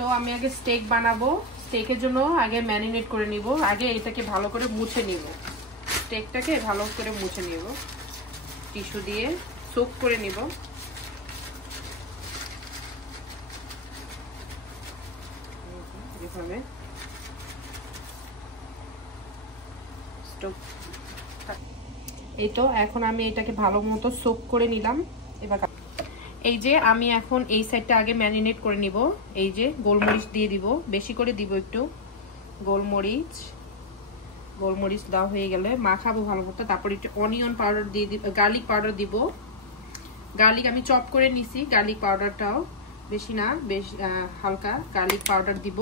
তো আমি আগে স্টেক বানাবো। স্টেকের জন্য আগে ম্যারিনেট করে নিব। আগে এটাকে ভালো করে মুছে নিব, স্টেকটাকে ভালো করে মুছে নিব, টিস্যু দিয়ে সোক করে নিব। এভাবে এই তো এখন আমি এটাকে ভালো মতো সোক করে নিলাম। এবার এই যে আমি এখন এই সাইডটা আগে ম্যারিনেট করে নিব। এই যে গোলমরিচ দিয়ে দিব, বেশি করে দিব একটু গোলমরিচ। গোলমরিচ দেওয়া হয়ে গেলে মাখাবো ভালো মতো। তারপর একটু অনিয়ন পাউডার দিয়ে দিব, গার্লিক পাউডার দিব। গার্লিক আমি চপ করে নিছি, গার্লিক পাউডারটাও বেশি না, বেশ হালকা গার্লিক পাউডার দিব।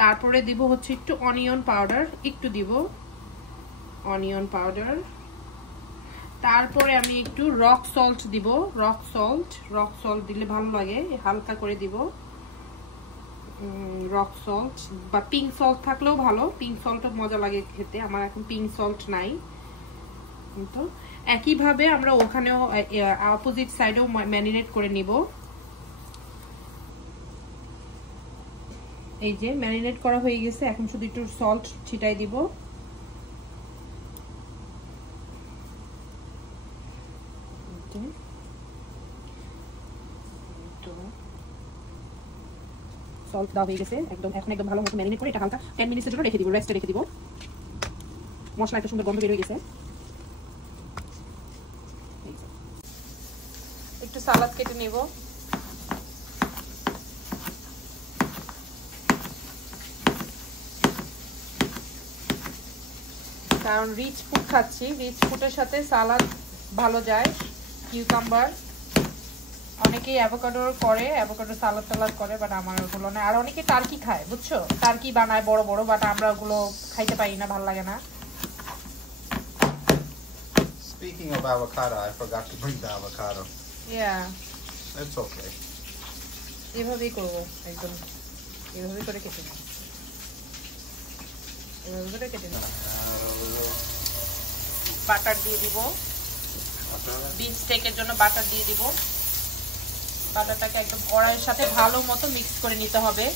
তারপরে দিব হচ্ছে একটু অনিয়ন পাউডার, একটু দিব অনিয়ন পাউডার। তারপরে আমি একটু রক সল্ট দিব, রক সল্ট দিলে ভালো লাগে, হালকা করে দিব রক সল্ট, বা পিঙ্ক সল্ট থাকলেও ভালো, পিঙ্ক সল্টও মজা লাগে খেতে। আমার এখন পিঙ্ক সল্ট নাই। তো একইভাবে আমরা ওখানেও অপোজিট সাইডেও ম্যারিনেট করে নিব। এই যে ম্যারিনেট করা হয়ে গেছে, এখন শুধু একটু সল্ট ছিটাই দিব। সল্ট দেওয়া হয়ে গেছে একদম। এখন একদম ভালো মতো ম্যারিনেট করে এটা হালকা 10 মিনিটের জন্য রেখে দিব, রেস্টে রেখে দিব। মশলা একটা সুন্দর গন্ধ বের হয়ে গেছে। একটু সালাদ কেটে নিব। কারণ রিচ ফুড খাচ্ছি, রিচ ফুডের সাথে সালাদ ভালো যায়। কিউকাম্বার অনেকেই অ্যাভোকাডো করে, অ্যাভোকাডো সালাদ টালাদ করে, বাট আমার ওগুলো না। আর অনেকে টার্কি খায়, বুঝছো, টার্কি বানায় বড় বড়, বাট আমরা ওগুলো খাইতে পারি না, ভালো লাগে না। Speaking of avocado, I forgot to bring the avocado. Yeah, It's okay. এভাবেই করবো, একদম এভাবেই করে কেটে নেব, এভাবে করে কেটে নেব। বাটার দিয়ে দিব, বিফ স্টেকের জন্য বাটার দিয়ে দিব। বাটারটাকে একদম কড়াইয়ের সাথে ভালো মতো মিক্স করে নিতে হবে।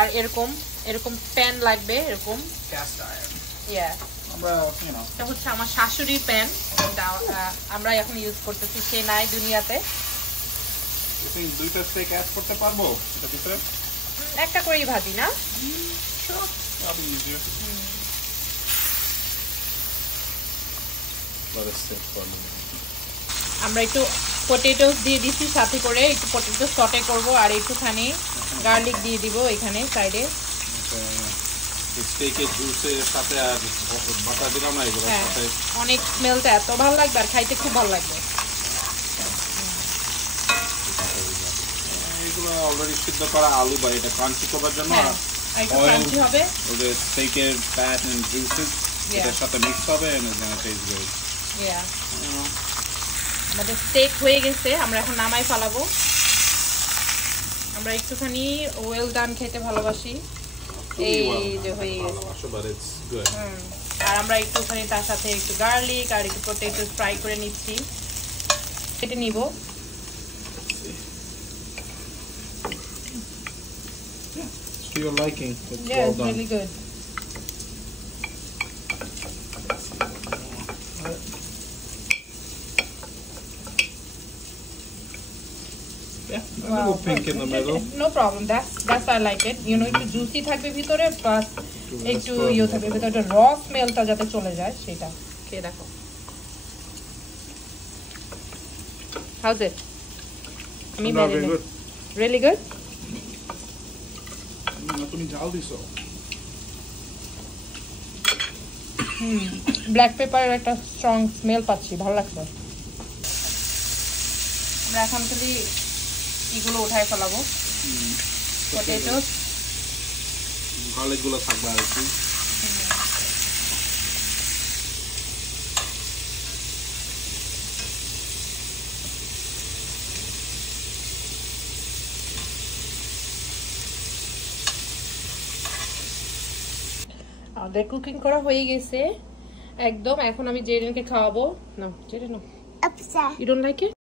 আর এরকম এরকম প্যান লাগবে, এরকম Cast iron. ইয়া। It হচ্ছে আমার শাশুড়ির প্যান, আমরা এখন ইউজ করতেছি, সে নাই দুনিয়াতে। You think দুইটা স্টেক অ্যাড করতে পারবো এটা ভিতরে? একটা করেই ভাজি না? Sure. That'll be easier. Let us sit for a minute. আমরা একটু পটেটোস দিয়ে দিচ্ছি সাথে করে, একটু পটেটো সটে করব। আর একটুখানি গার্লিক দিয়ে দিব এখানে সাইডে। স্টেকের জুসের সাথে আর বাটার দিলাম না, এগুলো সাথে অনেক স্মেলটা এত ভালো লাগবে আর খাইতে খুব ভালো লাগবে। এগুলো অলরেডি সিদ্ধ করা আলু, বা এটা ক্রাঞ্চি করার জন্য একটু ক্রাঞ্চি হবে, ওদের স্টেকের ফ্যাট এন্ড জুসেস এটার সাথে মিক্স হবে and it's gonna taste good. আমাদের স্টেক হয়ে গেছে, আমরা এখন নামাই ফেলাবো। আমরা একটুখানি ওয়েল ডান খেতে ভালোবাসি, এই যে হয়ে গেছে। আর আমরা একটুখানি তার সাথে একটু গার্লিক আর একটু পটেটো ফ্রাই করে নিচ্ছি, কেটে নিব। To your liking. It's Yeah, well it's done. really good. Yeah, a little pink in the middle. No problem. That's I like it. You know, একটু জুসি থাকবে ভিতরে, প্লাস একটু ইয়ে থাকবে ভিতরে, র স্মেলটা যাতে চলে যায় সেটা। খেয়ে দেখো। How's it? Very good. Really good? তুমি ঝাল দিছো। ব্ল্যাক পেপারের একটা স্ট্রং স্মেল পাচ্ছি, ভালো লাগছে। আমরা এখন খালি এগুলো উঠায় ফেলাবো, পটেটো গার্লিকগুলো থাকবে আর কি। আমাদের কুকিং করা হয়ে গেছে একদম। এখন আমি জেরিনকে খাওয়াবো। না Zerin, you don't like it?